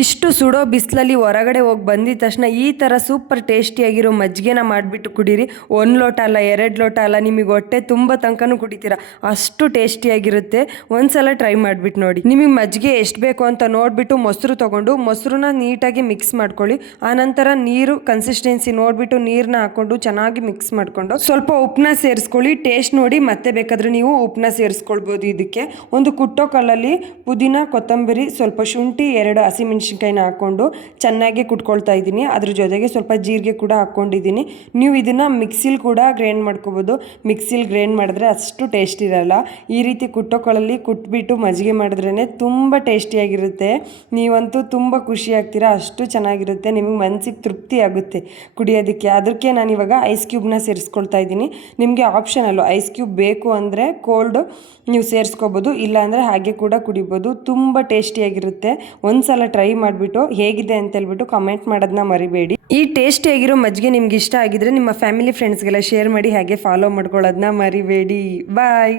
ಇಷ್ಟು ಸುಡೋ ಬಿಸಿಲಲ್ಲಿ ಹೊರಗಡೆ ಹೋಗಿ ಬಂದಿದ ತಕ್ಷಣ ಈ ಥರ ಸೂಪರ್ ಟೇಸ್ಟಿಯಾಗಿರೋ ಮಜ್ಜಿಗೆನ ಮಾಡಿಬಿಟ್ಟು ಕುಡೀರಿ. 1 ಲೋಟ ಅಲ್ಲ, 2 ಲೋಟ ಅಲ್ಲ, ನಿಮಗೆ ಹೊಟ್ಟೆ ತುಂಬ ತನಕನೂ ಕುಡಿತೀರಾ, ಅಷ್ಟು ಟೇಸ್ಟಿಯಾಗಿರುತ್ತೆ. ಒಂದ್ಸಲ ಟ್ರೈ ಮಾಡಿಬಿಟ್ಟು ನೋಡಿ. ನಿಮಗೆ ಮಜ್ಜಿಗೆ ಎಷ್ಟು ಬೇಕು ಅಂತ ನೋಡಿಬಿಟ್ಟು ಮೊಸರು ತೊಗೊಂಡು ಮೊಸರನ್ನ ನೀಟಾಗಿ ಮಿಕ್ಸ್ ಮಾಡ್ಕೊಳ್ಳಿ. ಆನಂತರ ನೀರು ಕನ್ಸಿಸ್ಟೆನ್ಸಿ ನೋಡಿಬಿಟ್ಟು ನೀರನ್ನ ಹಾಕ್ಕೊಂಡು ಚೆನ್ನಾಗಿ ಮಿಕ್ಸ್ ಮಾಡಿಕೊಂಡು ಸ್ವಲ್ಪ ಉಪ್ಪನ್ನ ಸೇರಿಸ್ಕೊಳ್ಳಿ. ಟೇಸ್ಟ್ ನೋಡಿ ಮತ್ತೆ ಬೇಕಾದರೆ ನೀವು ಉಪ್ಪನ್ನ ಸೇರಿಸ್ಕೊಳ್ಬೋದು. ಇದಕ್ಕೆ ಒಂದು ಕುಟ್ಟೋ ಕಲ್ಲಲ್ಲಿ ಪುದೀನ, ಕೊತ್ತಂಬರಿ, ಸ್ವಲ್ಪ ಶುಂಠಿ, 2 ಹಸಿಮೆಣಸಿನ್ಕಾಯಿನ ಹಾಕ್ಕೊಂಡು ಚೆನ್ನಾಗಿ ಕುಟ್ಕೊಳ್ತಾ ಇದ್ದೀನಿ. ಅದ್ರ ಜೊತೆಗೆ ಸ್ವಲ್ಪ ಜೀರಿಗೆ ಕೂಡ ಹಾಕ್ಕೊಂಡಿದ್ದೀನಿ. ನೀವು ಇದನ್ನು ಮಿಕ್ಸಿಲಿ ಕೂಡ ಗ್ರೈಂಡ್ ಮಾಡ್ಕೋಬೋದು. ಮಿಕ್ಸಿಲಿ ಗ್ರೈಂಡ್ ಮಾಡಿದ್ರೆ ಅಷ್ಟು ಟೇಸ್ಟ್ ಇರಲ್ಲ. ಈ ರೀತಿ ಕುಟ್ಟೋಕೊಳ್ಳಲ್ಲಿ ಕುಟ್ಬಿಟ್ಟು ಮಜ್ಜಿಗೆ ಮಾಡಿದ್ರೇ ತುಂಬ ಟೇಸ್ಟಿಯಾಗಿರುತ್ತೆ. ನೀವಂತೂ ತುಂಬ ಖುಷಿ ಆಗ್ತೀರಾ, ಅಷ್ಟು ಚೆನ್ನಾಗಿರುತ್ತೆ. ನಿಮಗೆ ಮನಸ್ಸಿಗೆ ತೃಪ್ತಿ ಆಗುತ್ತೆ ಕುಡಿಯೋದಕ್ಕೆ. ಅದಕ್ಕೆ ನಾನಿವಾಗ ಐಸ್ ಕ್ಯೂಬ್ನ ಸೇರಿಸ್ಕೊಳ್ತಾ ಇದ್ದೀನಿ. ನಿಮಗೆ ಆಪ್ಷನಲ್ಲು ಐಸ್ ಕ್ಯೂಬ್ ಬೇಕು ಅಂದರೆ ಕೋಲ್ಡು ನೀವು ಸೇರಿಸ್ಕೋಬೋದು, ಇಲ್ಲ ಅಂದರೆ ಹಾಗೆ ಕೂಡ ಕುಡಿಬೋದು. ತುಂಬ ಟೇಸ್ಟಿಯಾಗಿರುತ್ತೆ. ಒಂದ್ಸಲ ಟ್ರೈ ಮಾಡಿಬಿಟ್ಟು ಹೇಗಿದೆ ಅಂತ ಹೇಳ್ಬಿಟ್ಟು ಕಮೆಂಟ್ ಮಾಡೋದನ್ನ ಮರಿಬೇಡಿ. ಈ ಟೇಸ್ಟಿಯಾಗಿರೋ ಮಜ್ಜಿಗೆ ನಿಮ್ಗೆ ಇಷ್ಟ ಆಗಿದ್ರೆ ನಿಮ್ಮ ಫ್ಯಾಮಿಲಿ ಫ್ರೆಂಡ್ಸ್ಗೆಲ್ಲ ಶೇರ್ ಮಾಡಿ, ಹಾಗೆ ಫಾಲೋ ಮಾಡ್ಕೊಳ್ಳೋದನ್ನ ಮರಿಬೇಡಿ. ಬಾಯ್.